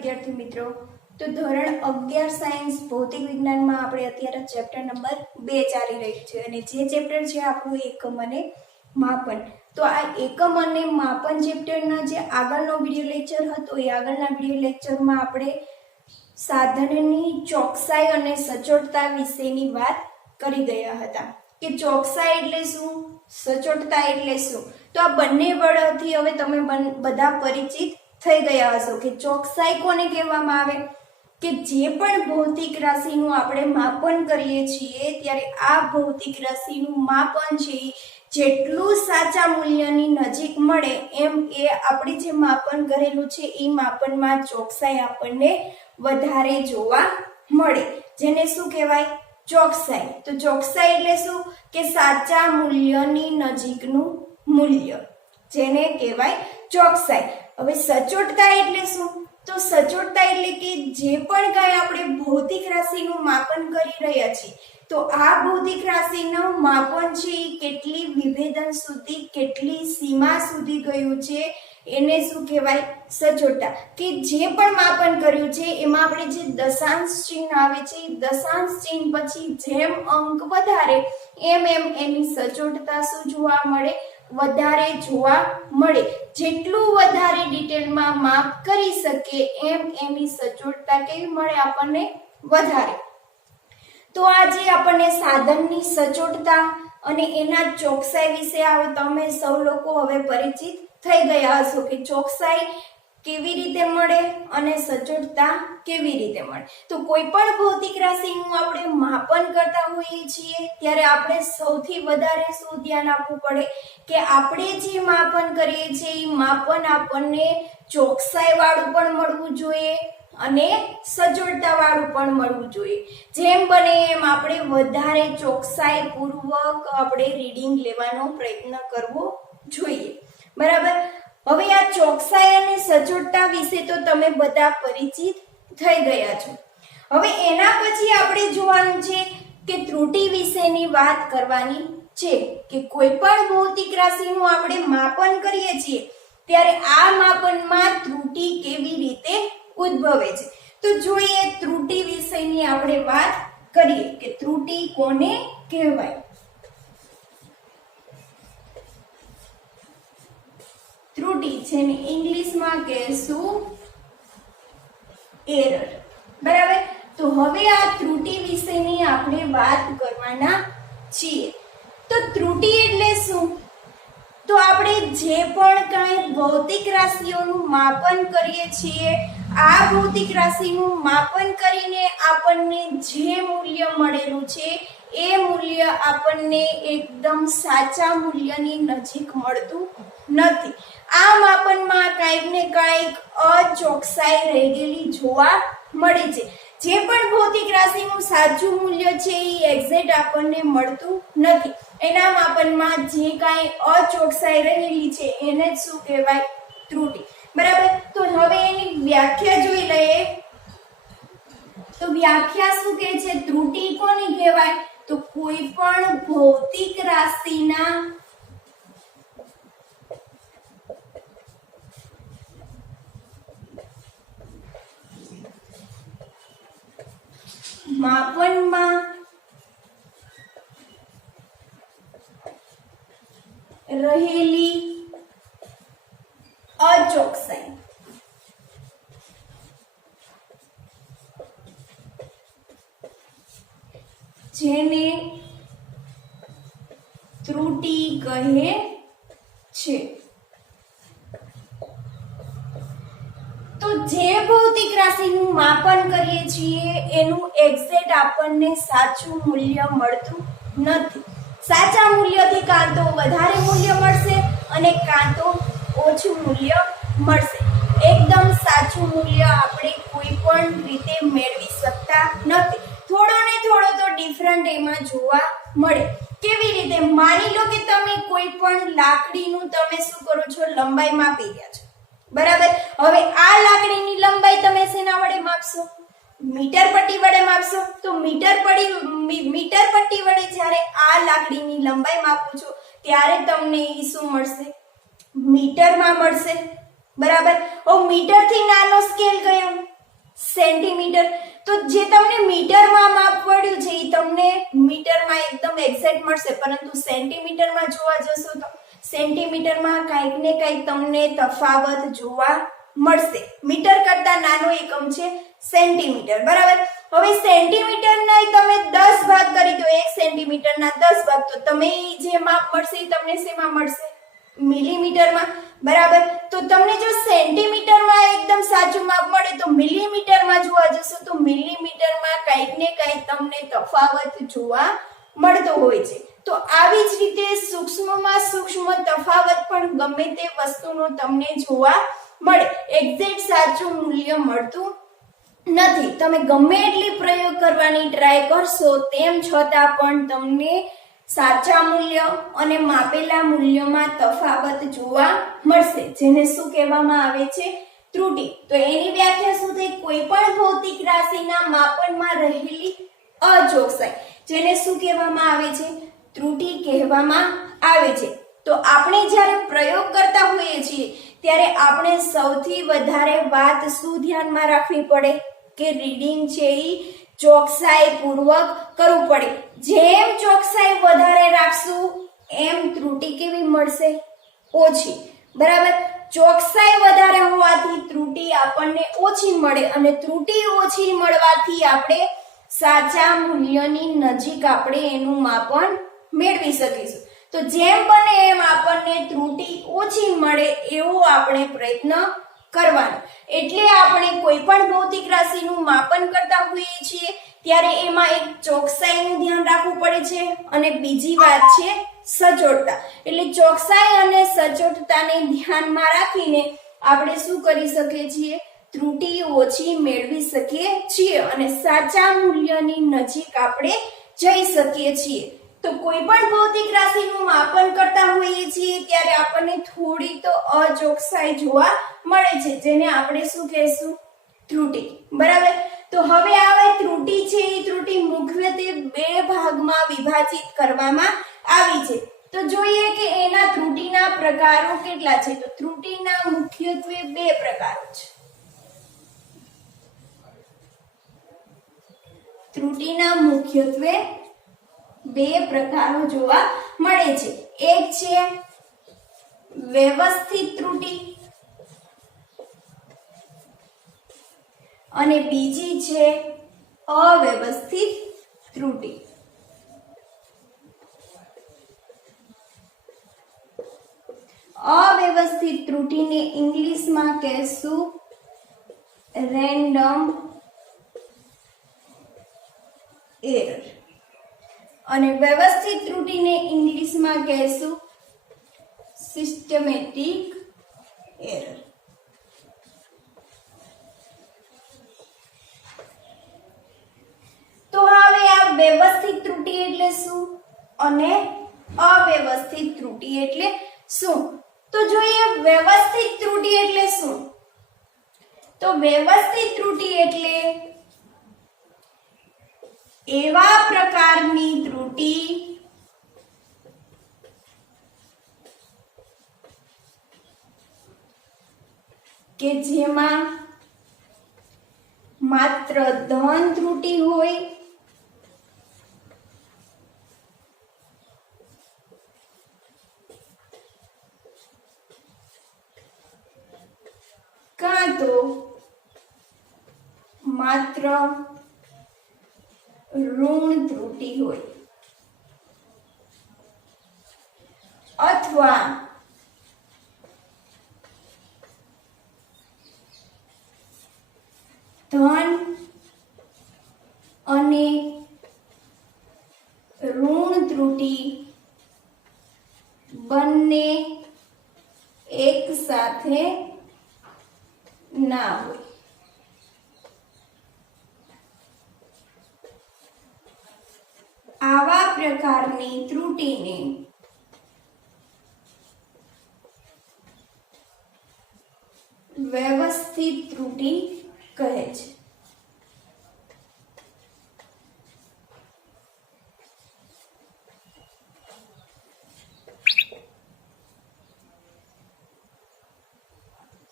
વિદ્યાર્થી મિત્રો, તો ધોરણ 11 સાયન્સ ભૌતિક વિજ્ઞાનમાં આપણે અત્યારે ચેપ્ટર નંબર 2 ચાલી રહ્યું છે અને જે ચેપ્ટર છે આપણું એકમ અને માપન. તો આ એકમ અને માપન ચેપ્ટરના જે આગળનો વિડિયો લેક્ચર હતો એ આગળના વિડિયો લેક્ચરમાં આપણે સાધનની ચોકસાઈ અને સચોટતા વિશેની વાત કરી ગયા હતા કે ચોકસાઈ એટલે શું, સચોટતા એટલે શું. તો આ બંને વર્ડથી હવે તમે બધા પરિચિત થઈ ગયા હશો કે ચોકસાઈ કોને કહેવામાં આવે કે જે પણ ભૌતિક રાશિનું આપણે માપન કરીએ છીએ ત્યારે આ ભૌતિક રાશિનું માપન છે જેટલું સાચા મૂલ્યની નજીક મળે એમ એ આપણે જે માપન કરેલું છે એ માપનમાં ચોકસાઈ આપણને વધારે જોવા મળે, જેને શું કહેવાય, ચોકસાઈ. તો ચોકસાઈ એટલે શું કે સાચા મૂલ્યની નજીકનું મૂલ્ય, જેને કહેવાય ચોકસાઈ. હવે સચોટતા એટલે શું, તો સચોટતા એટલે કે જે પણ કાંઈ આપણે ભૌતિક રાશિનું માપન કરી રહ્યા છીએ તો આ ભૌતિક રાશિનું માપન છે એ કેટલી વિભેદન સુધી, કેટલી સીમા સુધી ગયું છે એને શું કહેવાય, સચોટતા. કે જે પણ માપન કર્યું છે એમાં આપણે જે દશાંશ ચિહ્ન આવે છે એ દશાંશ ચિહ્ન પછી જેમ અંક વધારે એમ એની સચોટતા શું જોવા મળે, વધારે જોવા મળે. જેટલું વધારે ડિટેલમાં માપ કરી શકે એમ એની સચોટતા કેવી મળે આપણને, વધારે. તો આજે આપણને સાધનની સચોટતા અને એના ચોકસાઈ વિશે તમે સૌ લોકો હવે પરિચિત થઈ ગયા હશો કે ચોકસાઈ કેવી રીતે મળે અને સચોટતા કેવી રીતે મળે. તો કોઈ પણ ભૌતિક રાશિનું આપણે માપન કરતા હોઈએ છીએ ત્યારે આપણે સૌથી વધારે શું ધ્યાન આપવું પડે કે આપણે જે માપન કરીએ છીએ એ માપન આપણને ચોકસાઈ વાળું પણ મળવું જોઈએ અને સચોટતા વાળું પણ મળવું જોઈએ. જેમ બને એમ આપણે વધારે ચોકસાઈ પૂર્વક આપણે રીડિંગ લેવાનો પ્રયત્ન કરવો જોઈએ, બરાબર. હવે આ ચોકસાઈ અને સચોટતા વિશે તો તમે બધા પરિચિત થઈ ગયા છો. હવે એના પછી આપણે જોવાનું છે કે ત્રુટિ વિશેની વાત કરવાની છે કે કોઈ પણ ભૌતિક રાશિનું આપણે માપન કરીએ છીએ ત્યારે આ માપનમાં ત્રુટિ કેવી રીતે ઉદ્ભવે છે. તો જોઈએ ત્રુટિ વિશેની આપણે વાત કરીએ કે ત્રુટિ કોને કહેવાય. ત્રુટિ છે ને ઇંગ્લિશમાં કહેશું એરર, બરાબર. તો હવે આ ત્રુટિ વિશેની આપણે વાત કરવાના છીએ. તો ત્રુટિ એટલે શું, તો આપણે જે પણ કાંઈ ભૌતિક રાશિઓનું માપન કરીએ છીએ આ ભૌતિક રાશિનું માપન કરીને આપણને જે મૂલ્ય મળેલું છે એ મૂલ્ય આપણને એકદમ સાચા મૂલ્યની નજીક મળતું નથી. આ માપનમાં કાંઈક ને કાંઈક અચોકસાઈ રહેલી જોવા મળે છે. જે પણ ભૌતિક રાશિનું સાચું મૂલ્ય છે એ એક્ઝેક્ટ આપણને મળતું નથી. એના માપનમાં જે કાંઈ અચોકસાઈ રહેલી છે એને જ શું કહેવાય, ત્રુટિ, બરાબર. તો હવે એની વ્યાખ્યા જોઈ લઈએ. તો વ્યાખ્યા શું કહે છે, ત્રુટિ કોને કહેવાય, તો કોઈ પણ ભૌતિક રાશિના માપનમાં રહેલી અચોકસાઈ, જેને ત્રુટિ કહે છે. તો જે ભૌતિક રાશિનું માપન કરીએ છીએ એનું એક્ઝેક્ટ આપણને સાચું મૂલ્ય મળતું નથી. સાચા મૂલ્યથી કાં તો વધારે મૂલ્ય મળશે અને કાં તો ઓછું મૂલ્ય મળશે. એકદમ સાચું મૂલ્ય આપણે કોઈ પણ રીતે મેળવી શકતા નથી. થોડો ને થોડો તો ડિફરન્ટ એમાં જોવા મળે. કેવી રીતે, માની લો કે તમે કોઈ પણ લાકડીનું તમે શું કરો છો, લંબાઈ માપી રહ્યા છો, બરાબર. હવે આ લાકડીની લંબાઈ તમે શેના વડે માપશો, મીટર પટ્ટી વડે માપશો. તો મીટર પટ્ટી વડે જ્યારે આ લાકડીની લંબાઈ માપો છો ત્યારે તમને એ શું મળશે, મીટરમાં મળશે, બરાબર. મીટર થી નાનો સ્કેલ કયો, સેન્ટીમીટર. તો જે તમને મીટરમાં માપ પડ્યું છે એ તમને મીટરમાં એકદમ એક્ઝેક્ટ મળશે, પરંતુ સેન્ટીમીટરમાં જોવા જશો તો સેન્ટીમીટરમાં કંઈક ને કંઈક તમને તફાવત જોવા મળશે. મીટર કરતા નાનો એકમ છે સેન્ટીમીટર, બરાબર. હવે સેન્ટીમીટરના તમે 10 ભાગ કરી તો 1 સેન્ટીમીટરના 10 ભાગ, તો તમે જે માપ મળશે એ તમને શેમાં મળશે? મિલીમીટરમાં, બરાબર. તો તમને જો સેન્ટીમીટરમાં એકદમ સાચું માપ મળે તો મિલીમીટરમાં જોવા જશો તો મિલીમીટરમાં કંઈક ને કંઈક તમને તફાવત જોવા મળતો હોય છે. તો આવી જ રીતે સૂક્ષ્મમાં સૂક્ષ્મ તફાવત પણ ગમે તે વસ્તુનો તમને જોવા મળે. એક્ઝેક્ટ સાચું મૂલ્ય મળતું નથી. તમે ગમે એટલી પ્રયોગ કરવાની ટ્રાય કરશો તેમ છતાં પણ તમને સાચા મૂલ્ય અને માપેલા મૂલ્યમાં તફાવત જોવા મળશે, જેને શું કહેવામાં આવે છે? ત્રુટિ. તો એની વ્યાખ્યા શું થઈ? કોઈ પણ ભૌતિક રાશિના માપનમાં રહેલી અચોકસાઈ, જેને શું કહેવામાં આવે છે? ત્રુટિ કહેવામાં આવે છે. તો આપણે જ્યારે પ્રયોગ કરતા હોઈએ છીએ ત્યારે આપણે સૌથી વધારે વાત શું ધ્યાનમાં રાખવી પડે? કે રીડિંગ છે એ ચોકસાઈ પૂર્વક કરવું પડે. જેમ ચોકસાઈ વધારે રાખશું એમ ત્રુટિ કેવી મળશે? ઓછી, બરાબર. ચોકસાઈ વધારે હોવાથી ત્રુટિ આપણને ઓછી મળે, અને ત્રુટિ ઓછી મળવાથી આપણે સાચા મૂલ્યની નજીક આપણે એનું માપન મેળવી શકીશું. તો જેમ બને એમ આપણને ત્રુટિ ઓછી મળે એવો આપણે પ્રયત્ન કરવાનો. એટલે આપણે કોઈ પણ ભૌતિક રાશિનું માપન કરતા હોઈએ છીએ ત્યારે એમાં એક ચોકસાઈનું ધ્યાન રાખવું પડે છે, અને બીજી વાત છે સચોટતા. એટલે ચોકસાઈ અને સચોટતાને ધ્યાનમાં રાખીને આપણે શું કરી શકીએ છીએ? ત્રુટિ ઓછી મેળવી શકીએ છીએ અને સાચા મૂલ્યની નજીક આપણે જઈ શકીએ છીએ. તો કોઈ પણ ભૌતિક રાશિનું માપન કરતા હોઈએ છીએ ત્યારે આપણને થોડી તો અચોકસાઈ જોવા મળે છે, જેને આપણે શું કહેશું? ત્રુટિ, બરાબર. તો હવે આવે ત્રુટિ છે એ ત્રુટિ મુખ્યત્વે 2 ભાગમાં વિભાજિત કરવામાં આવી છે. તો જોઈએ કે એના ત્રુટિના પ્રકારો કેટલા છે. તો ત્રુટિના મુખ્યત્વે 2 પ્રકારો છે. ત્રુટિના મુખ્યત્વે 2 પ્રકારો જોવા મળે છે. એક છે વ્યવસ્થિત ત્રુટિ અને બીજી છે અવ્યવસ્થિત ત્રુટિ. અવ્યવસ્થિત ત્રુટિને ઇંગ્લિશમાં કહેશું રેન્ડમ એરર, અને વ્યવસ્થિત ત્રુટિને ઇંગ્લિશમાં કહેશું સિસ્ટમેટિક એરર. તો હવે આ વ્યવસ્થિત ત્રુટિ એટલે શું અને અવ્યવસ્થિત ત્રુટિ એટલે શું? તો જોઈએ વ્યવસ્થિત ત્રુટિ એટલે શું. તો વ્યવસ્થિત ત્રુટિ એટલે એવા પ્રકારની ત્રુટિ કે જેમાં માત્ર ધન ત્રુટિ હોય કાં તો માત્ર ઋણ ત્રુટિ હોય, અથવા ધન અને ઋણ ત્રુટિ બંને એક સાથે ના હોય. આવા પ્રકારની ત્રુટિને વ્યવસ્થિત ત્રુટિ કહે છે.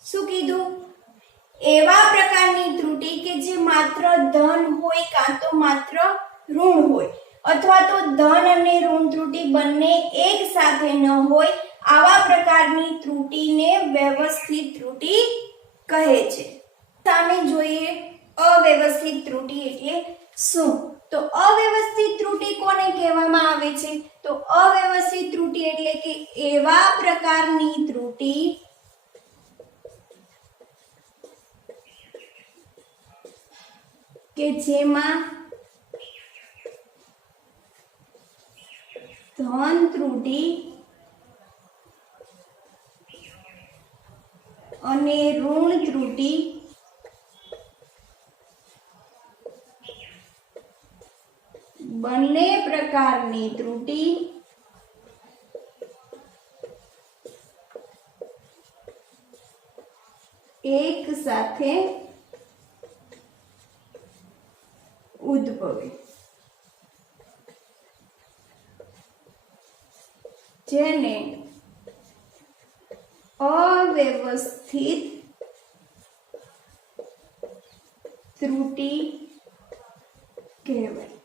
શું કીધું? એવા પ્રકારની ત્રુટી કે જે માત્ર ધન હોય કાં તો માત્ર ઋણ હોય, અથવા તો ધન અને ઋણ ત્રુટી બંને એક સાથે ન હોય, આવા પ્રકારની ત્રુટીને વ્યવસ્થિત ત્રુટી કહે છે. સામે જોઈએ અવ્યવસ્થિત ત્રુટી એટલે શું? તો અવ્યવસ્થિત ત્રુટી કોને કહેવામાં આવે છે? તો અવ્યવસ્થિત ત્રુટી એટલે કે એવા પ્રકારની ત્રુટી કે જેમાં ધન ત્રુટી અને ઋણ ત્રુટી બંને પ્રકારની ત્રુટી એક સાથે ઉદ્ભવે, જેને અવ્યવસ્થિત ત્રુટી કહેવાય.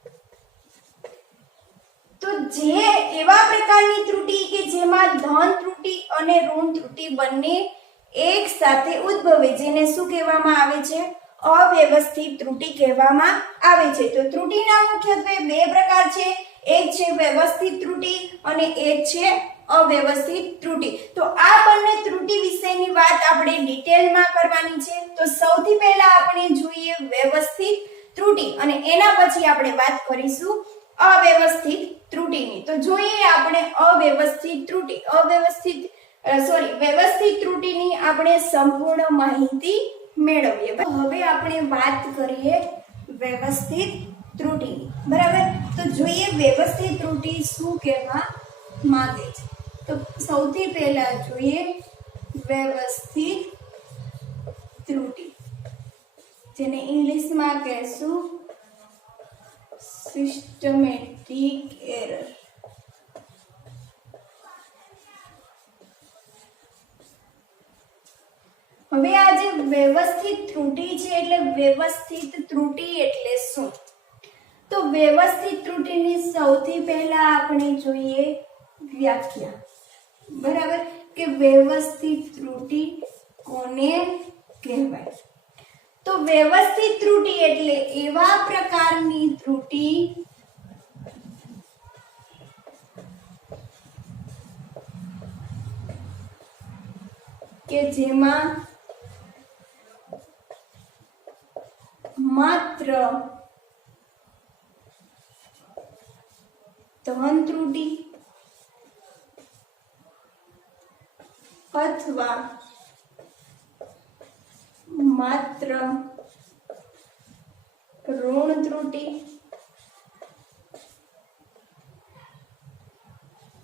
તો જે એવા પ્રકારની ત્રુટી કે જેમાં ધન ત્રુટી અને ઋણ ત્રુટી બંને એક સાથે ઉદ્ભવે, જેને શું કહેવામાં આવે છે? અવ્યવસ્થિત ત્રુટી કહેવામાં આવે છે. તો ત્રુટીના મુખ્યત્વે બે પ્રકાર છે, એક છે વ્યવસ્થિત ત્રુટી અને એક છે અવ્યવસ્થિત ત્રુટી. તો આ બંને ત્રુટી વિશેની વાત આપણે ડિટેલમાં કરવાની છે. તો સૌથી પહેલા આપણે જોઈએ વ્યવસ્થિત ત્રુટી અને એના પછી આપણે વાત કરીશું અવ્યવસ્થિત ત્રુટીની. તો જોઈએ આપણે અવ્યવસ્થિત ત્રુટી. વ્યવસ્થિત ત્રુટીની આપણે સંપૂર્ણ માહિતી મેળવીએ. હવે આપણે વાત કરીએ વ્યવસ્થિત ત્રુટીની. બરાબર? તો જોઈએ વ્યવસ્થિત ત્રુટી શું કહેવા માંગે છે. તો સૌથી પહેલા જોઈએ વ્યવસ્થિત ત્રુટી, જેને ઇંગ્લિશમાં કહેશું સિસ્ટમેટિક એરર. હવે આ જે વ્યવસ્થિત ત્રુટી છે એટલે વ્યવસ્થિત ત્રુટી એટલે શું? તો વ્યવસ્થિત ત્રુટીની સૌથી પહેલા આપણે જોઈએ વ્યાખ્યા. બરાબર? કે વ્યવસ્થિત ત્રુટી કોને કહેવાય? તો વ્યવસ્થિત ત્રુટી એટલે એવા પ્રકારની ત્રુટી કે જેમાં માત્ર ધન ત્રુટી અથવા માત્ર ઋણ ત્રુટી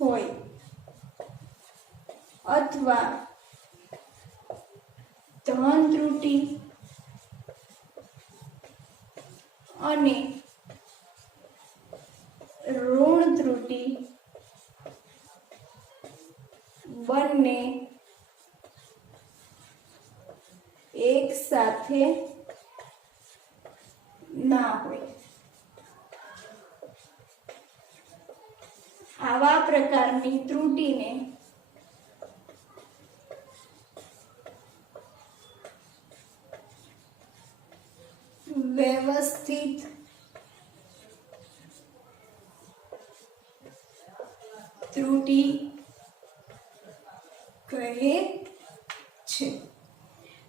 હોય, અથવા ધન ત્રુટી અને ઋણ ત્રુટી બંને એક સાથે ના હોય, આવા પ્રકારની ત્રુટીને વ્યવસ્થિત ત્રુટી કહે છે.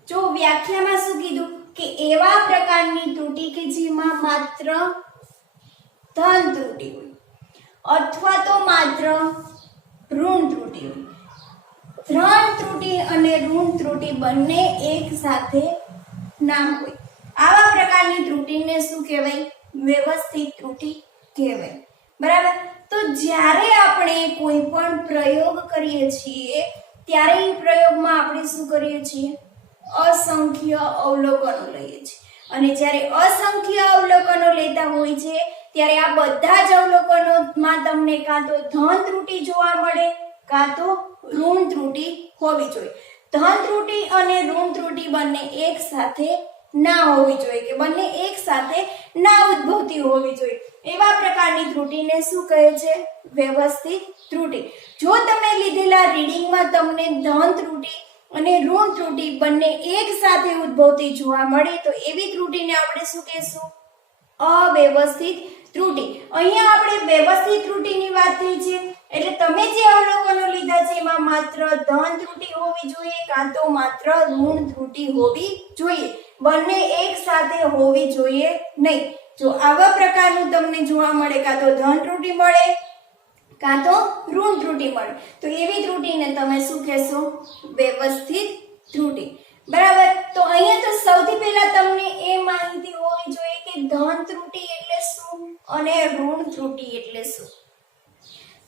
જો વ્યાખ્યામાં શું કીધું કે એવા પ્રકારની ત્રુટી કે જેમાં માત્ર ધન ત્રુટી હોય અથવા તો માત્ર ઋણ ત્રુટી હોય. ધન ત્રુટી અને ઋણ ત્રુટી બંને એક સાથે ના હોય, આવા પ્રકારની ત્રુટીને શું કહેવાય? વ્યવસ્થિત ત્રુટી કહેવાય. બરાબર? તો જ્યારે આપણે કોઈ પણ પ્રયોગ કરીએ છીએ ત્યારે એ પ્રયોગમાં આપણે શું કરીએ છીએ? અસંખ્ય અવલોકનો લઈએ છીએ. અને જ્યારે અસંખ્ય અવલોકનો લેતા હોય છે ત્યારે આ બધા જ અવલોકનોમાં તમને કાં તો ધન ત્રુટી જોવા મળે કાં તો ઋણ ત્રુટી હોવી જોઈએ. ધન ત્રુટી અને ઋણ ત્રુટી બંને એક સાથે ના હોવી જોઈએ કે બંને એક સાથે ના ઉદ્ભવતી હોવી જોઈએ એવા પ્રકારની ત્રુટીને શું કહે છે? વ્યવસ્થિત ત્રુટી. જો તમે લીધેલા રીડિંગમાં તમને ધન ત્રુટી અને ઋણ ત્રુટી બંને એક સાથે ઉદ્ભવતી જોવા મળે તો એવી ત્રુટીને આપણે શું કહેશું? અવ્યવસ્થિત ત્રુટી. અહીંયા આપણે વ્યવસ્થિત ત્રુટીની વાત થઈ છે એટલે તમે જે અવલોકનો લીધા છે એમાં માત્ર ધન ત્રુટી હોવી જોઈએ કાં તો માત્ર ઋણ ત્રુટી હોવી જોઈએ, બંને એક સાથે હોવી જોઈએ નહીં. જો આવા પ્રકારનું તમને જોવા મળે કાં તો ધન ત્રુટી મળે કાં તો ઋણ ત્રુટી મળે તો એવી ત્રુટીને તમે શું કહેશો? વ્યવસ્થિત ત્રુટી. બરાબર. તો અહીંયા તો સૌથી પહેલા તમને એ માહિતી હોવી જોઈએ કે ધન ત્રુટી એટલે શું અને ઋણ ત્રુટી એટલે શું.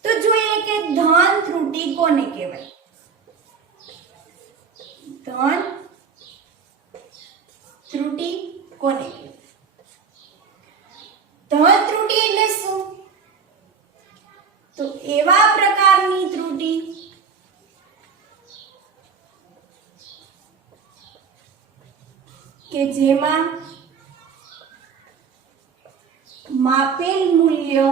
તો જોઈએ કે ધન ત્રુટી કોને કહેવાય? ધન ત્રુટી કોને કહેવાય? ધન ત્રુટી એટલે શું? તો એવા પ્રકારની ત્રુટી કે જેમાં માપેલ મૂલ્ય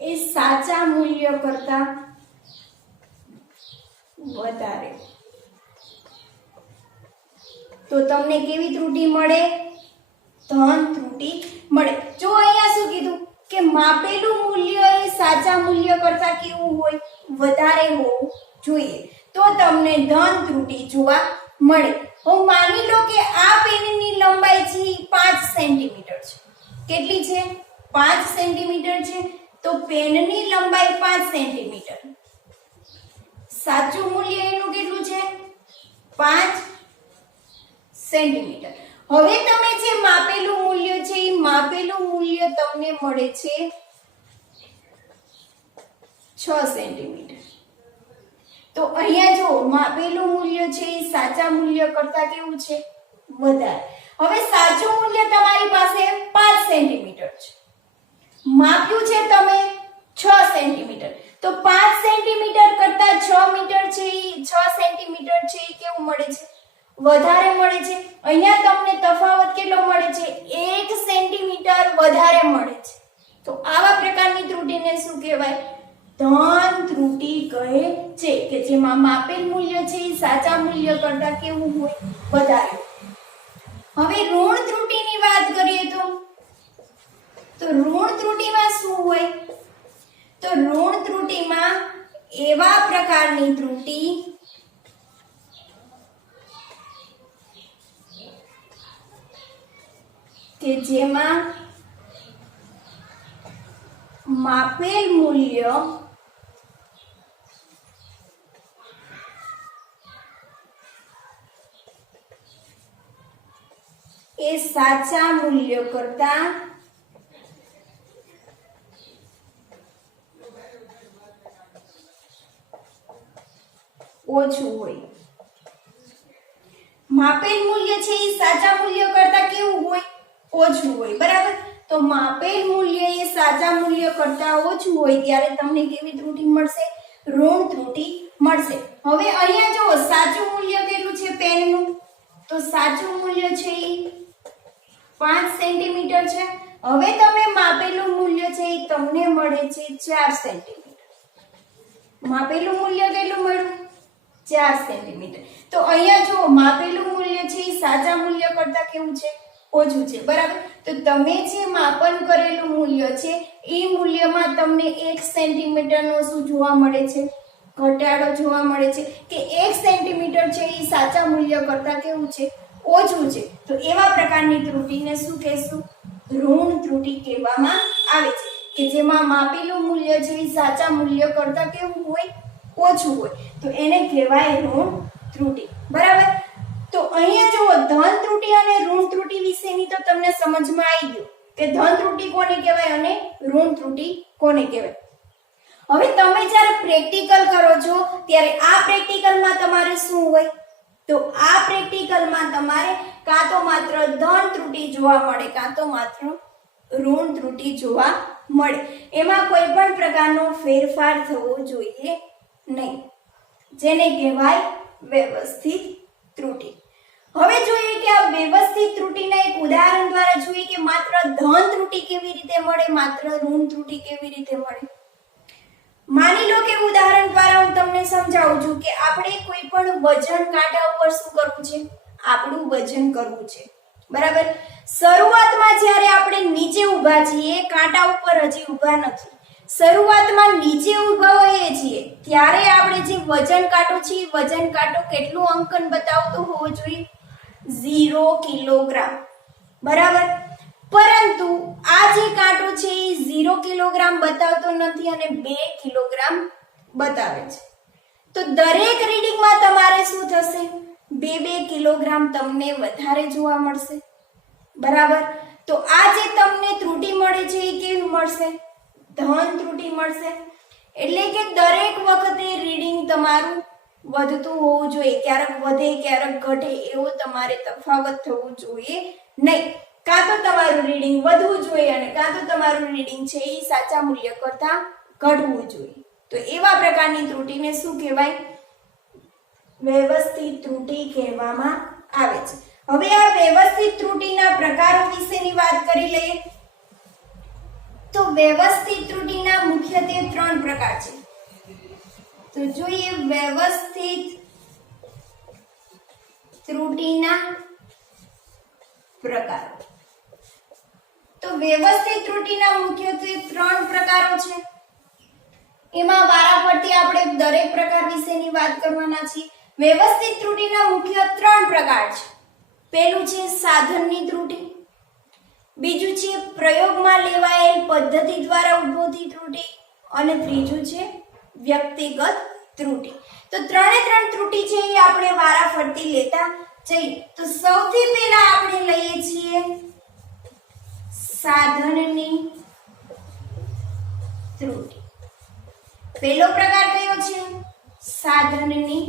એ સાચા મૂલ્ય કરતા વધારે. તો તમને કેવી ત્રુટી મળે? ધન ત્રુટી મળે. જો અહીંયા શું કીધું કે માપેલું મૂલ્ય એ સાચા મૂલ્ય કરતા કેવું હોય? વધારે હોવું જોઈએ તો તમને ધન ત્રુટી જોવા મળે. હું માની લો કે આ પેનની લંબાઈ છે 5 સેન્ટીમીટર છે. કેટલી છે? 5 સેન્ટીમીટર છે. તો પેનની લંબાઈ 5 સેન્ટીમીટર, સાચું મૂલ્ય એનું કેટલું છે? 5 સેન્ટીમીટર. હવે તમે જે માપેલું મૂલ્ય છે એ માપેલું મૂલ્ય તમને મળે છે 6 સેન્ટીમીટર. તો અહીંયા જો માપેલું મૂલ્ય છે એ સાચા મૂલ્ય કરતા કેવું છે? વધારે. હવે સાચું મૂલ્ય તમારી પાસે 5 સેન્ટીમીટર છે, માપ્યું છે તમે 6 સેન્ટીમીટર. તો 5 સેન્ટીમીટર કરતા 6 મીટર છે એ 6 સેન્ટીમીટર છે એ કેવું મળે છે? વધારે મળે છે. અહીંયા તમને તફાવત કેટલો મળે છે? 1 સેન્ટીમીટર વધારે મળે છે. તો આવા પ્રકારની ત્રુટીને શું કહેવાય? ધન ત્રુટી કહે છે કે જેમાં માપેલ મૂલ્ય છે એ સાચા મૂલ્ય કરતા કેવું હોય? વધારે. હવે ઋણ ત્રુટીની વાત કરીએ તો ઋણ ત્રુટીમાં શું હોય? તો ઋણ ત્રુટીમાં એવા પ્રકારની ત્રુટી કે જેમાં માપેલ મૂલ્ય એ સાચા મૂલ્ય કરતા ઓછું હોય. માપેલ મૂલ્ય છે એ સાચા મૂલ્ય કરતા કેવું હોય? ઓછું હોય. બરાબર. તો માપેલ મૂલ્ય એ સાચા મૂલ્ય કરતા ઓછું હોય ત્યારે તમને કેવી ત્રુટી મળશે? ઋણ ત્રુટી મળશે. હવે અહીંયા જો સાચું મૂલ્ય કેટલું છે પેનનું? તો સાચું મૂલ્ય છે એ 5 સેન્ટીમીટર છે. હવે તમે માપેલું મૂલ્ય છે એ તમને મળે છે 4 સેન્ટીમીટર. માપેલું મૂલ્ય કેટલું મળ્યું? 4 સેન્ટીમીટર. તો અહીંયા જો માપેલું મૂલ્ય છે એ સાચા મૂલ્ય કરતા કેવું છે? ઓછું છે. બરાબર. તો તમે જે માપન કરેલું મૂલ્ય છે એ મૂલ્યમાં તમને 1 સેન્ટીમીટરનો શું જોવા મળે છે? ઘટાડો જોવા મળે છે કે 1 સેન્ટીમીટર છે એ સાચા મૂલ્ય કરતા કેવું છે? ઓછું છે. તો એવા પ્રકારની ત્રુટીને શું કહેશું? ઋણ ત્રુટી કહેવામાં આવે છે કે જેમાં માપેલું મૂલ્ય છે એ સાચા મૂલ્ય કરતા કેવું હોય? ઓછું હોય. તો એને કહેવાય ઋણ ત્રુટી. બરાબર. તો અહીંયા જુઓ ધન ત્રુટી અને ઋણ ત્રુટી વિશેની તો તમને સમજમાં આવી ગયું કે ધન ત્રુટી કોને કહેવાય અને ઋણ ત્રુટી કોને કહેવાય. હવે તમે જ્યારે પ્રેક્ટિકલ કરો છો ત્યારે આ પ્રેક્ટિકલમાં તમારે શું હોય? તો આ પ્રેક્ટિકલમાં તમારે કાં તો માત્ર ધન ત્રુટી જોવા મળે કાં તો માત્ર ઋણ ત્રુટી જોવા મળે, એમાં કોઈ પણ પ્રકારનો ફેરફાર થવો જોઈએ નહીં, જેને કહેવાય વ્યવસ્થિત ત્રુટિ. હવે જોઈએ કે આ વ્યવસ્થિત ત્રુટિના એક ઉદાહરણ દ્વારા જોઈએ કે માત્ર ધન ત્રુટિ કેવી રીતે મળે, માત્ર ઋણ ત્રુટિ કેવી રીતે મળે. માની લો કે ઉદાહરણ દ્વારા હું તમને સમજાવું છું કે આપણે કોઈ પણ વજન કાંટા ઉપર શું કરવું છે, આપણું વજન કરવું છે, બરાબર. શરૂઆતમાં જ્યારે આપણે નીચે ઊભા છીએ, કાંટા ઉપર હજી ઊભા નથી, શરૂઆતમાં નીચે ઊભા હોઈએ છીએ ત્યારે આપણે જે વજન કાંટો છે, વજન કાંટો કેટલું અંકન બતાવતો હોવો જોઈએ, 0 કિલોગ્રામ, બરાબર. પરંતુ આ જે કાંટો છે એ 0 કિલોગ્રામ બતાવતો નથી અને 2 કિલોગ્રામ બતાવે છે. તો દરેક રીડિંગમાં તમારે શું થશે, 2 કિલોગ્રામ તમને વધારે જોવા મળશે, બરાબર. તો આ જે તમને ત્રુટિ મળે છે એ કેવી મળશે, ધન ત્રુટિ મળશે. એટલે કે દરેક વખતે રીડિંગ તમારું વધતું હોવું જોઈએ, ક્યારેક વધે ક્યારેક ઘટે એવો તમારે તફાવત થવું જોઈએ નહીં. કાં તો તમારું રીડિંગ વધવું જોઈએ અને કાં તો તમારું રીડિંગ છે એ સાચા મૂલ્ય કરતા ઘટવું જોઈએ. તો એવા પ્રકારની ત્રુટિને શું કહેવાય, વ્યવસ્થિત ત્રુટિ કહેવામાં આવે છે. હવે આ વ્યવસ્થિત ત્રુટિના પ્રકારો વિશેની વાત કરી લઈએ. તો વ્યવસ્થિત ત્રુટિના મુખ્યત્વે 3 પ્રકાર છે. તો જોઈએ વ્યવસ્થિત ત્રુટિના પ્રકારો. તો વ્યવસ્થિત ત્રુટિના મુખ્યત્વે 3 પ્રકારો છે. એમાં વારાફરતી આપણે દરેક પ્રકાર વિશેની વાત કરવાના છીએ. વ્યવસ્થિત ત્રુટિના મુખ્ય 3 પ્રકાર છે. પહેલું છે સાધનની ત્રુટિ, બીજું છે પ્રયોગમાં લેવાયેલ પદ્ધતિ દ્વારા ઉદ્ભવતી ત્રુટિ અને ત્રીજું છે વ્યક્તિગત ત્રુટિ. તો 3 ત્રુટિ છે એ આપણે વારાફરતી લેતા જઈએ. તો સૌથી પહેલા આપણે લઈએ છીએ સાધનની ત્રુટિ. પહેલો પ્રકાર કયો છે, સાધનની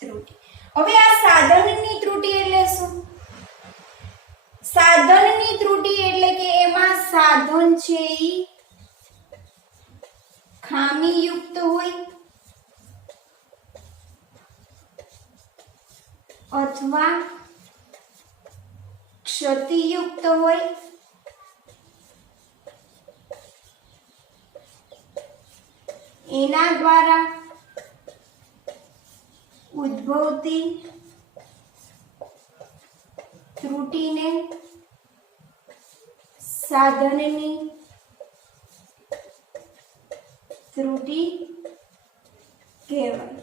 ત્રુટિ. હવે આ સાધનની ત્રુટિ એટલે શું, સાધનની ત્રુટિ એટલે કે એમાં સાધન છે ઈ ખામીયુક્ત હોય અથવા ક્ષતિયુક્ત હોય એના દ્વારા ઉદ્ભવતી ત્રુટિને સાધનની ત્રુટિ કહેવાય.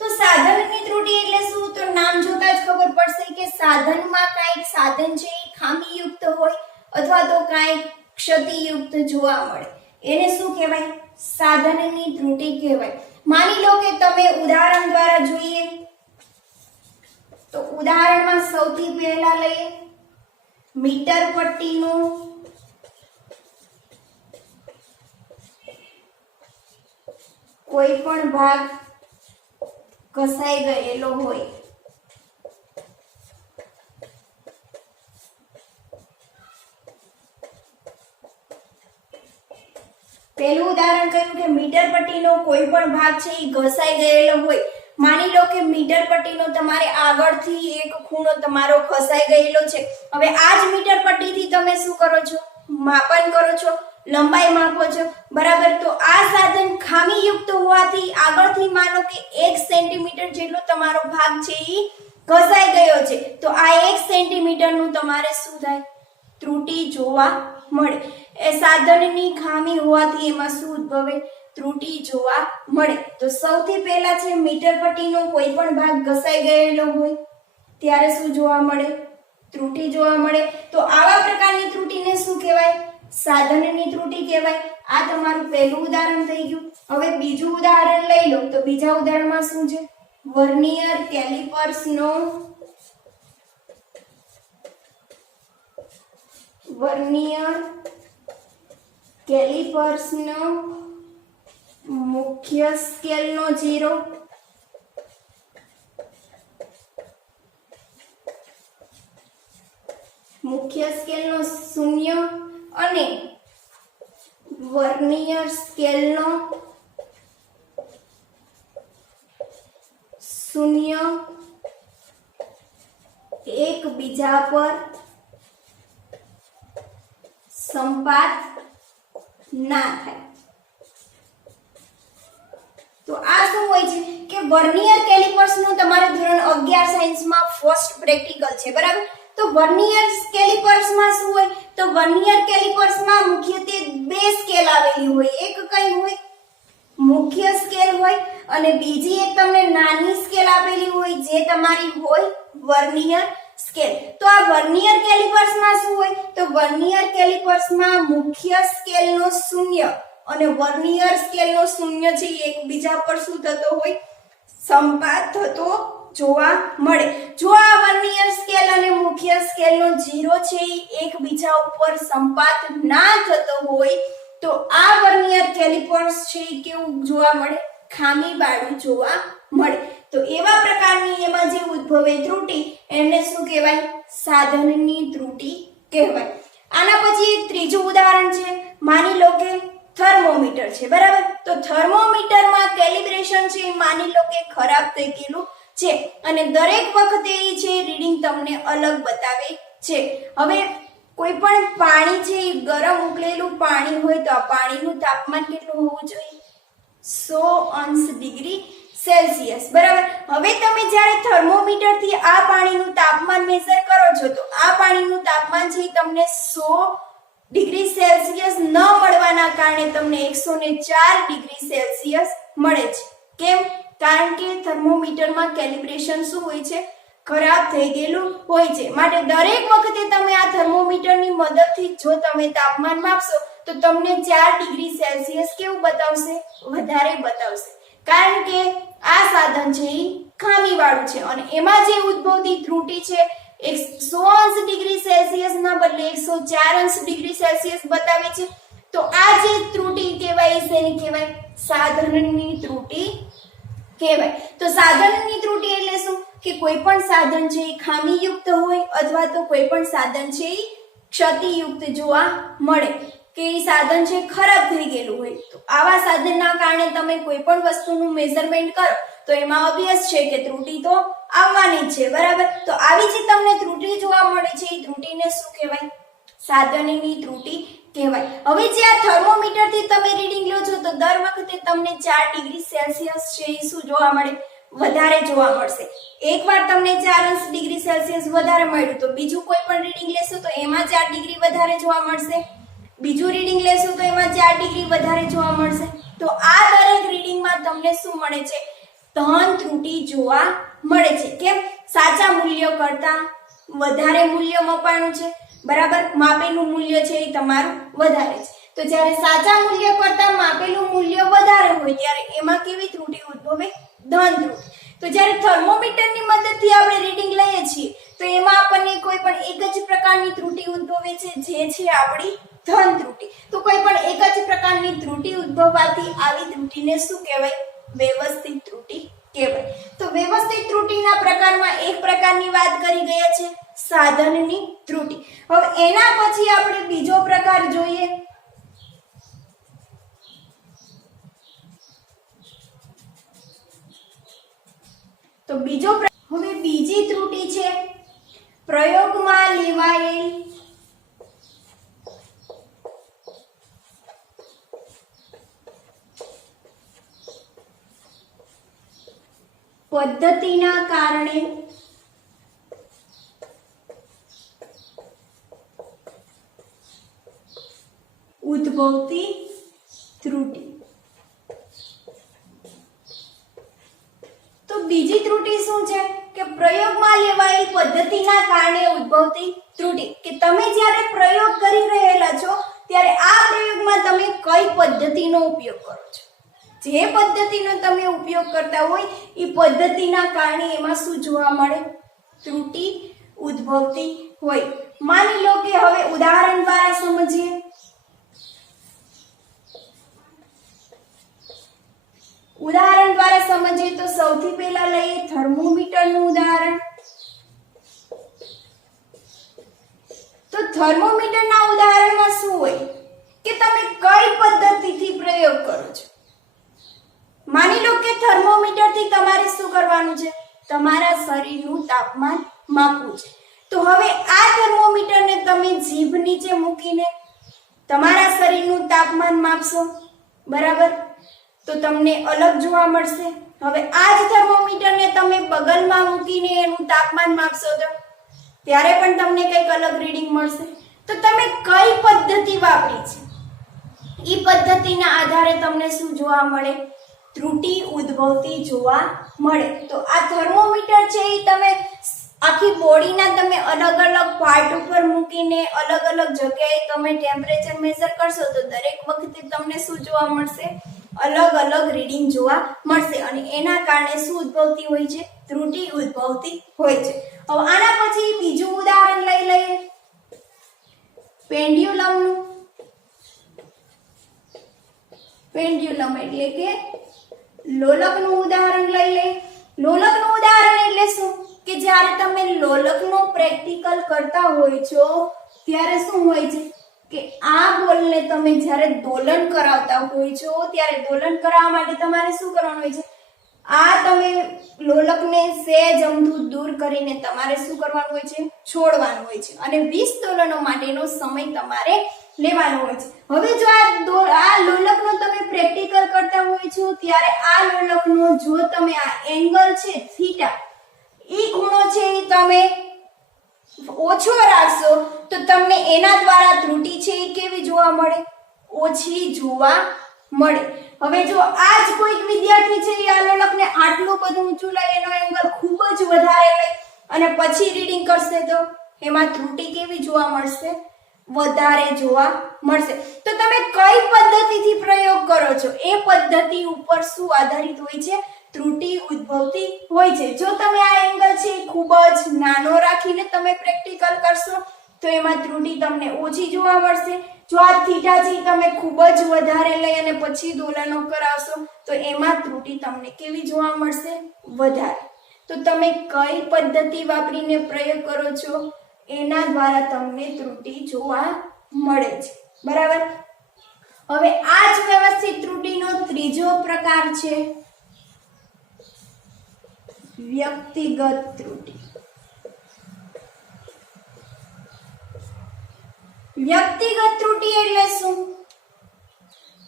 તો સાધનની ત્રુટિ એટલે શું, તો નામ જોતા જ ખબર પડશે કે સાધનમાં કાંઈક સાધન છે એ ખામીયુક્ત હોય અથવા તો કાંઈક ક્ષતિયુક્ત જોવા મળે, એને શું કહેવાય, સાધનની ત્રુટિ કહેવાય. માની લો કે તમે ઉદાહરણ દ્વારા જોઈએ તો ઉદાહરણમાં સૌથી પહેલા લઈએ મીટર પટ્ટીનો કોઈ પણ ભાગ ઘસાઈ ગયેલો હોય, પહેલું ઉદાહરણ કહ્યું કે મીટર પટ્ટીનો કોઈ પણ ભાગ છે એ ઘસાઈ ગયેલો હોય. માની લો કે મીટર પટ્ટીનો તમારે આગળથી એક ખૂણો તમારો ઘસાઈ ગયેલો છે. હવે આ જ મીટર પટ્ટીથી તમે શું કરો છો, માપન કરો છો, લંબાઈ માપો છો, બરાબર. તો આ સાધન ખામીયુક્ત હોવાથી આગળથી માનો કે 1 સેન્ટીમીટર જેટલો તમારો ભાગ છે એ ઘસાઈ ગયો છે. તો આ 1 સેન્ટીમીટરનું તમારે શું થાય, ત્રુટિ જોવા મળે. એ સાધનની ખામી હોવાથી એમાં શું ઉદ્ભવે, ત્રુટિ જોવા મળે. તો સૌથી પહેલા છે મીટર પટ્ટીનો કોઈ પણ ભાગ ઘસાઈ ગયેલો હોય ત્યારે શું જોવા મળે, ત્રુટિ જોવા મળે. તો આવા પ્રકારની ત્રુટિને શું કહેવાય, સાધનની ત્રુટિ કહેવાય. આ તમારું પહેલું ઉદાહરણ થઈ ગયું. હવે બીજું ઉદાહરણ લઈ લો. તો બીજા ઉદાહરણમાં શું છે, વર્નિયર કેલિપર્સનો મુખ્ય સ્કેલનો 0, મુખ્ય સ્કેલનો 0 અને વર્નિયર સ્કેલનો શૂન્ય એકબીજા પર સંપાત ના થાય. તો આ શું હોય છે કે વર્નિયર કેલિપર્સ નું તમારે ધોરણ 11 સાયન્સ માં ફર્સ્ટ પ્રેક્ટિકલ છે, બરાબર. તો વર્નિયર કેલિપર્સ માં શું હોય, તો વર્નિયર કેલિપર્સ માં મુખ્યત્વે બે સ્કેલ આવેલી હોય. એક કઈ હોય, મુખ્ય સ્કેલ હોય, અને બીજી એક તમને નાની સ્કેલ આપેલી હોય જે તમારી હોય વર્નિયર સ્કેલ. તો આ વર્નિયર કેલિપર્સ માં શું હોય, તો વર્નિયર કેલિપર્સ માં મુખ્ય સ્કેલ નો શૂન્ય અને વર્નિયર સ્કેલ નો શૂન્ય છે એકબીજા પર શું થતો હોય, સંપાત થતો જોવા મળે. જો આ વર્નિયર સ્કેલ અને મુખ્ય સ્કેલ નો 0 છે એકબીજા ઉપર સંપાત ના થતો હોય તો આ વર્નિયર કેલિપર્સ છે કેવું જોવા મળે, ખામીવાળું જોવા મળે. તો એવા પ્રકારની એમાં જે ઉદ્ભવે ત્રુટી એને શું કહેવાય, સાધનની ત્રુટી કહેવાય. આના પછી એક ત્રીજું ઉદાહરણ છે, માની લો કે થર્મોમીટર છે, બરાબર. તો થર્મોમીટરમાં કેલિબ્રેશન છે માની લો કે ખરાબ થઈ ગયેલું છે અને દરેક વખતે એ છે રીડિંગ તમને અલગ બતાવે છે. હવે કોઈ પણ પાણી છે ગરમ ઉકળેલું પાણી હોય તો આ પાણીનું તાપમાન કેટલું હોવું જોઈએ, 100 ડિગ્રી સેલ્સિયસ, બરાબર. હવે તમે જ્યારે થર્મોમીટર થી આ પાણીનું તાપમાન મેઝર કરો છો તો આ પાણીનું તાપમાન છે તમને 100 ડિગ્રી સેલ્સિયસ ન મળવાના કારણે તમને 104 ડિગ્રી સેલ્સિયસ મળે છે. કેમ? કારણ કે થર્મોમીટરમાં કેલિબ્રેશન શું હોય છે, ખરાબ થઈ ગયેલું હોય છે. માટે દરેક વખતે તમે આ થર્મોમીટરની મદદથી જો તમે તાપમાન માપશો તો તમને 4 ડિગ્રી સેલ્સિયસ કેવું બતાવશે, વધારે બતાવશે. કારણ કે આ સાધન છે એ ખામીવાળું છે અને એમાં જે ઉદ્ભવતી ત્રુટી છે 180 ડિગ્રી સેલ્સિયસ ના બદલે 104 ડિગ્રી સેલ્સિયસ બતાવે છે. તો આ જે ત્રુટી કહેવાય શેની કહેવાય, સાધનની ત્રુટી કહેવાય. તો સાધનની ત્રુટી એટલે શું કે કોઈ પણ સાધન છે એ ખામીયુક્ત હોય અથવા તો કોઈ પણ સાધન છે એ ક્ષતિયુક્ત જોવા મળે કે એ સાધન છે ખરાબ થઈ ગયેલું હોય. તો આવા સાધનના કારણે તમે કોઈ પણ વસ્તુનું મેઝરમેન્ટ કરો તો એમાં ઓબ્વિયસ છે કે ત્રુટી તો આવવાની જ છે, બરાબર. તો આવી જે તમને ત્રુટી જોવા મળે છે એ ત્રુટીને શું કહેવાય, સાધનની ત્રુટી કહેવાય. હવે જે આ થર્મોમીટર થી તમે રીડિંગ લો છો તો દર વખતે તમને 4 ડિગ્રી સેલ્સિયસ છે એ શું જોવા મળે, વધારે જોવા મળશે. એકવાર તમને 4 ડિગ્રી સેલ્સિયસ વધારે મળ્યું તો બીજું કોઈ પણ રીડિંગ લેશો તો એમાં 4 ડિગ્રી વધારે જોવા મળશે, બીજું રીડિંગ લેશો તો એમાં 4 ડિગ્રી વધારે જોવા મળશે. તો આ દરેક રીડિંગમાં તમને શું મળે છે, ધન ત્રુટી જોવા મળે છે. કેમ? સાચા મૂલ્ય કરતા વધારે મૂલ્ય મપાણું છે, બરાબર. માપેલું મૂલ્ય છે એ તમારું વધારે છે. તો જ્યારે સાચા મૂલ્ય કરતા માપેલું મૂલ્ય વધારે હોય ત્યારે એમાં કેવી ત્રુટી ઉદ્ભવે, ધન ત્રુટી. તો જ્યારે થર્મોમીટરની મદદથી આપણે રીડિંગ લઈએ છીએ તો એમાં આપણને કોઈ પણ એક જ પ્રકારની ત્રુટી ઉદ્ભવે છે જે છે આપણી ધન ત્રુટી. તો કોઈ પણ એક જ પ્રકારની ત્રુટી ઉદ્ભવવાથી આવી ત્રુટીને શું કહેવાય, વ્યવસ્થિત ત્રુટી કહેવાય. તો વ્યવસ્થિત ત્રુટીના પ્રકારમાં એક પ્રકારની વાત કરી ગયા છે, સાધનની ત્રુટી. હવે એના પછી આપણે બીજો પ્રકાર જોઈએ. તો હવે બીજી ત્રુટી છે પ્રયોગમાં લેવાયેલ પદ્ધતિના કારણે ઉદ્ભવતી ત્રુટી. તો બીજી ત્રુટી શું છે કે પ્રયોગમાં લેવાયેલ પદ્ધતિના કારણે ઉદ્ભવતી ત્રુટી. કે તમે જ્યારે પ્રયોગ કરી રહેલા છો ત્યારે આ પ્રયોગમાં તમે કઈ પદ્ધતિનો ઉપયોગ કરો છો, જે પદ્ધતિનો તમે ઉપયોગ કરતા હોય એ પદ્ધતિના કારણે એમાં શું જોવા મળે, ત્રુટી ઉદ્ભવતી હોય. માની લો કે હવે ઉદાહરણ દ્વારા સમજીએ. ઉદાહરણ દ્વારા સમજીએ તો સૌથી પહેલા લઈએ થર્મોમીટરનું ઉદાહરણ. તો થર્મોમીટરના ઉદાહરણમાં શું હોય, કે તમે કઈ પદ્ધતિથી પ્રયોગ કરો છો. માની લો કે થર્મોમીટરથી તમારે શું કરવાનું છે, તમારા શરીરનું તાપમાન માપવું છે. તો હવે આ થર્મોમીટરને તમે જીભ નીચે મૂકીને તમારા શરીરનું તાપમાન માપશો, બરાબર, તો તમને અલગ જોવા મળશે. હવે આ જ થર્મોમીટરને તમે બગલમાં મૂકીને એનું તાપમાન માપશો તો ત્યારે પણ તમને કંઈક અલગ રીડિંગ મળશે. તો તમે કઈ પદ્ધતિ વાપરી છે, એ પદ્ધતિના આધારે તમને શું જોવા મળે, ત્રુટિ ઉદ્ભવતી જોવા મળે. તો આ થર્મોમીટર છે એ તમે આખી બોડીના તમે અલગ અલગ પાર્ટ ઉપર મૂકીને અલગ અલગ જગ્યાએ તમે ટેમ્પરેચર મેઝર કરશો તો દરેક વખતે તમને શું જોવા મળશે, અલગ અલગ રીડિંગ જોવા મળશે. અને એના કારણે શું ઉદ્ભવતી હોય છે, ત્રુટિ ઉદ્ભવતી હોય છે. હવે આના પછી બીજું ઉદાહરણ લઈ લઈએ, પેન્ડ્યુલમનું. પેન્ડ્યુલમ એટલે કે લોલકનું ઉદાહરણ લઈ લઈએ. લોલકનું ઉદાહરણ એટલે શું કે જ્યારે તમે લોલકનો પ્રેક્ટિકલ કરતા હોય છો ત્યારે શું હોય છે કે આ બોલને તમે જ્યારે દોલન કરાવતા હોય છો ત્યારે દોલન કરાવવા માટે તમારે શું કરવાનું હોય છે, આ તમે લોલકને સહેજ અમથું દૂર કરીને તમારે શું કરવાનું હોય છે, છોડવાનું હોય છે. અને 20 દોલનો માટેનો સમય તમારે લેવાનો હોય છે. હવે જો આ લોલકનો તમે પ્રેક્ટિકલ કરતા હોય છો ત્યારે આ લોલકનો જો તમે આ એંગલ છે થીટા, ઈ ખૂણો છે એ તમે ઓછો રાખશો તો તમને એના દ્વારા ત્રુટિ છે એ કેવી જોવા મળે, ઓછી જોવા મળે. હવે જો આ જ કોઈક વિદ્યાર્થી છે એ આ લોલકને આટલું બધું ઊંચું લઈ એનો એંગલ ખૂબ જ વધારે લઈ અને પછી રીડિંગ કરશે તો એમાં ત્રુટિ કેવી જોવા મળશે, વધારે જોવા મળશે. તો તમે કઈ પદ્ધતિથી પ્રયોગ કરો છો એ પદ્ધતિ ઉપર શું આધારિત હોય છે, ત્રુટિ ઉદ્ભવતી હોય છે. જો તમે આ એંગલ છે ખૂબ જ નાનો રાખીને તમે પ્રેક્ટિકલ કરશો તો એમાં ત્રુટિ તમને ઓછી જોવા મળશે. જો આ થીટા છે તમે ખૂબ જ વધારે લઈ અને પછી દોલનો કરાવશો તો એમાં ત્રુટિ તમને કેવી જોવા મળશે, વધારે. તો તમે કઈ પદ્ધતિ વાપરીને પ્રયોગ કરો છો એના દ્વારા તમને ત્રુટિ જોવા મળે છે, બરાબર. હવે આ જ વ્યવસ્થિત ત્રુટિનો ત્રીજો પ્રકાર છે વ્યક્તિગત ત્રુટિ. વ્યક્તિગત ત્રુટિ એટલે શું,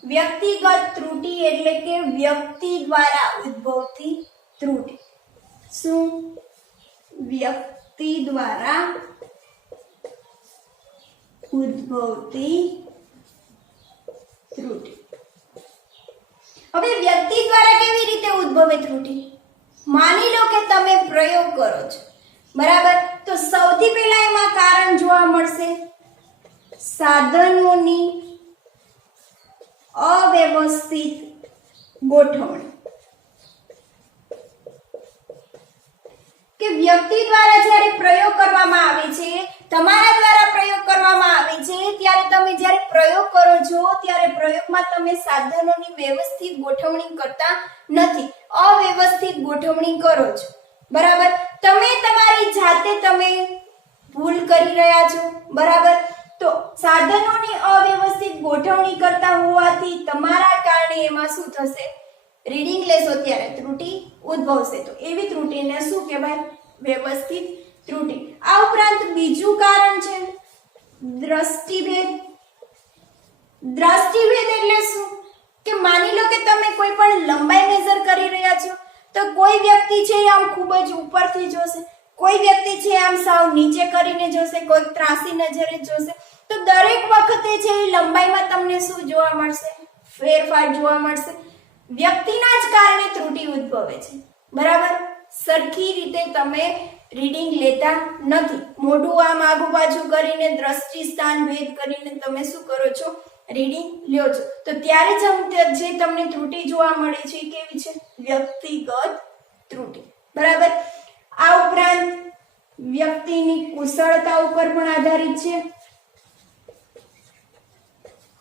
વ્યક્તિગત ત્રુટિ એટલે કે વ્યક્તિ દ્વારા ઉદ્ભવતી ત્રુટિ. શું, વ્યક્તિ દ્વારા ઉદ્ભવતી ત્રુટિ. હવે વ્યક્તિ દ્વારા કેવી રીતે ઉદ્ભવે ત્રુટિ, માની લો કે તમે પ્રયોગ કરો છો, બરાબર, તો સૌથી પહેલા એમાં કારણ જોવા મળશે સાધનોની અવ્યવસ્થિત ગોઠવણી. કે વ્યક્તિ દ્વારા જ્યારે પ્રયોગ કરવામાં આવે છે, તમારા દ્વારા પ્રયોગ કરવામાં આવે છે ત્યારે તમે જ્યારે પ્રયોગ કરો છો ત્યારે પ્રયોગમાં તમે સાધનોની વ્યવસ્થિત ગોઠવણી કરતા નથી, અવ્યવસ્થિત ગોઠવણી કરો છો, બરાબર. તમે તમારી જાતે તમે ભૂલ કરી રહ્યા છો, બરાબર. તો સાધનોની અવ્યવસ્થિત ગોઠવણી કરતા હોવાથી તમારા કારણે એમાં શું થશે, રીડિંગ લેશો ત્યારે ત્રુટિ ઉદ્ભવશે. તો એવી ત્રુટિને શું કહેવાય, વ્યવસ્થિત ત્રુટિ. આ ઉપરાંત બીજું કારણ છે દ્રષ્ટિભેદ. દ્રષ્ટિભેદ એટલે શું કે માની લો કે તમે કોઈ પણ લંબાઈ મેઝર કરી રહ્યા છો તો કોઈ વ્યક્તિ છે આમ ખૂબ જ ઉપરથી જોશે, કોઈ વ્યક્તિ છે આમ સાવ નીચે કરીને જોશે, કોઈ ત્રાસી નજરે જોશે. તો દરેક વખતે છે એ લંબાઈમાં તમને શું જોવા મળશે, ફેરફાર જોવા મળશે. વ્યક્તિના જ કારણે ત્રુટિ ઉદ્ભવે છે, બરાબર. સરખી રીતે તમે રીડિંગ લેતા નથી, મોઢું આમ આગુ પાછું કરીને દ્રષ્ટિ સ્થાન ભેદ કરીને તમે શું કરો છો, રીડિંગ લ્યો છો. તો ત્યારે જ જે તમને ત્રુટિ જોવા મળે છે એ કેવી છે, વ્યક્તિગત ત્રુટિ, બરાબર. આ ઉપરાંત વ્યક્તિની કુશળતા ઉપર પણ આધારિત છે.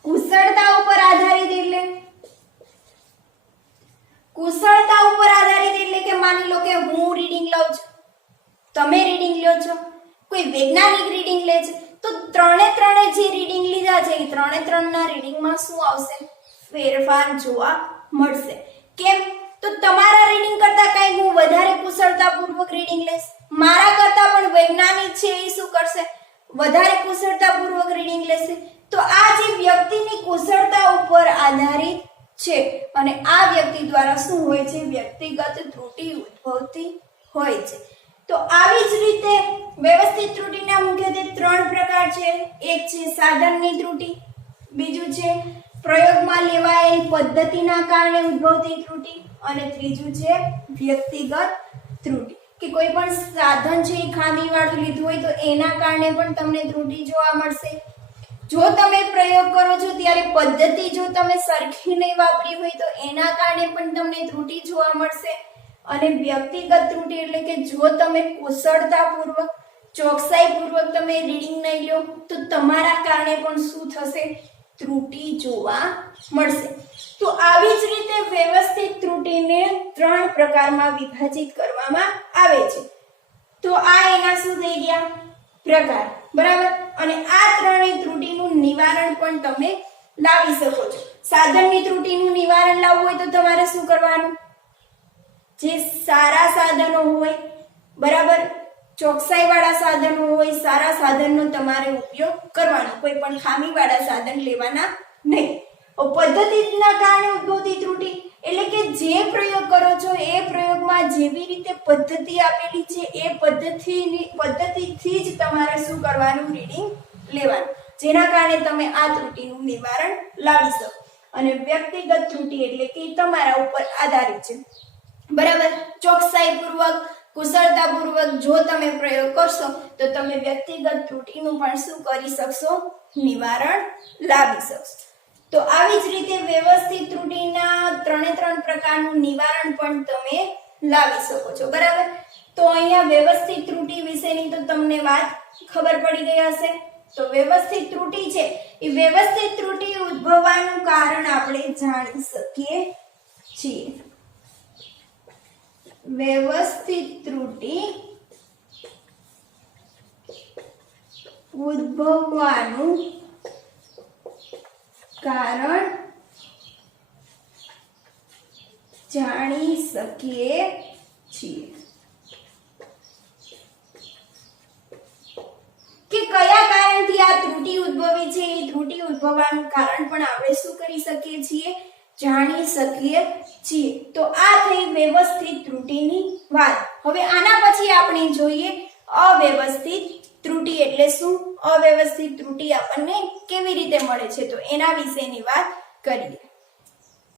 કુશળતા ઉપર આધારિત એટલે કુશળતા ઉપર આધારિત એટલે કે માની લો કે હું રીડિંગ લઉં છું, તમે રીડિંગ લ્યો છો, કોઈ વૈજ્ઞાનિક રીડિંગ લે છે, તો ત્રણે જે રીડિંગ લીધા છે એ ત્રણના રીડિંગમાં શું આવશે? ફેરફાર જોવા મળશે. કેમ? તો તમારા રીડિંગ કરતા કંઈક હું વધારે કુશળતાપૂર્વક રીડિંગ લઈશ, મારા કરતા પણ વૈજ્ઞાનિક છે એ શું કરશે? વધારે કુશળતાપૂર્વક રીડિંગ લેશે. તો આ જે વ્યક્તિની કુશળતા ઉપર આધારિત છે અને આ વ્યક્તિ દ્વારા શું હોય છે? વ્યક્તિગત ત્રુટિ ઉદ્ભવતી હોય છે. તો આવી જ રીતે વ્યવસ્થિત ત્રુટિના મુખ્યત્વે 3 પ્રકાર છે. એક છે સાધનની ત્રુટિ, બીજું છે પ્રયોગમાં લેવાયેલ પદ્ધતિના કારણે ઉદ્ભવતી ત્રુટિ અને ત્રીજું છે વ્યક્તિગત ત્રુટિ. કે કોઈ પણ સાધન છે એ ખામીવાળું લીધું હોય તો એના કારણે પણ તમને ત્રુટિ જોવા મળશે. જો તમે પ્રયોગ કરો છો ત્યારે પદ્ધતિ જો તમે સરખી નહીં વાપરી હોય તો એના કારણે પણ તમને ત્રુટિ જોવા મળશે. અને વ્યક્તિગત ત્રુટિ એટલે કે જો તમે કુશળતાપૂર્વક ચોકસાઈપૂર્વક તમે રીડિંગ નહીં લો તો તમારા કારણે પણ શું થશે? ત્રુટિ જોવા મળશે. તો આવી જ રીતે વ્યવસ્થિત ત્રુટિને 3 પ્રકારમાં વિભાજિત કરવામાં આવે છે. તો આ એના શું થઈ ગયા? પ્રકાર. બરાબર. અને આ ત્રણેય ત્રુટિનું નિવારણ પણ તમે લાવી શકો છો. સાધનની ત્રુટિનું નિવારણ લાવવું હોય તો તમારે શું કરવાનું? જે સારા સાધનો હોય, બરાબર, ચોકસાઈ વાળા સાધનો હોય, સારા સાધનનો તમારે ઉપયોગ કરવાનો, કોઈ પણ ખામી વાળા સાધન લેવાના નહીં. પદ્ધતિના કારણે ઉદ્ભવતી ત્રુટિ એટલે કે જે પ્રયોગ કરો છો એ પ્રયોગમાં જેવી રીતે પદ્ધતિ આપેલી છે એ પદ્ધતિથી જ તમારે શું કરવાનું? રીડિંગ લેવાનું, જેના કારણે તમે આ ત્રુટિનું નિવારણ લાવી શકો. અને વ્યક્તિગત ત્રુટિ એટલે કે તમારા ઉપર આધારિત છે. બરાબર. ચોકસાઈપૂર્વક કુશળતાપૂર્વક જો તમે પ્રયોગ કરશો તો તમે વ્યક્તિગત ત્રુટિનું પણ શું કરી શકશો? નિવારણ લાવી શકશો. તો આવી જ રીતે વ્યવસ્થિત ત્રુટિના 3 પ્રકારનું નિવારણ પણ તમે લાવી શકો છો. બરાબર. તો અહીંયા વ્યવસ્થિત ત્રુટિ વિશેની તો તમને વાત ખબર પડી ગઈ હશે. તો વ્યવસ્થિત ત્રુટિ છે એ વ્યવસ્થિત ત્રુટિ ઉદ્ભવવાનું કારણ આપણે જાણી શકીએ છીએ. વ્યવસ્થિત ત્રુટિ ઉદ્ભવવાનું કારણ જાણી શકીએ છીએ. કે કયા કારણથી આ ત્રુટિ ઉદ્ભવી છે એ ત્રુટિ ઉદ્ભવવાનું કારણ પણ આપણે શું કરી શકીએ છીએ? જાણી શકીએ છીએ. તો આ થઈ વ્યવસ્થિત ત્રુટિની વાત. હવે આના પછી આપણે જોઈએ અવ્યવસ્થિત ત્રુટિ એટલે શું? અવ્યવસ્થિત ત્રુટિ આપણને કેવી રીતે મળે છે તો એના વિશેની વાત કરીએ.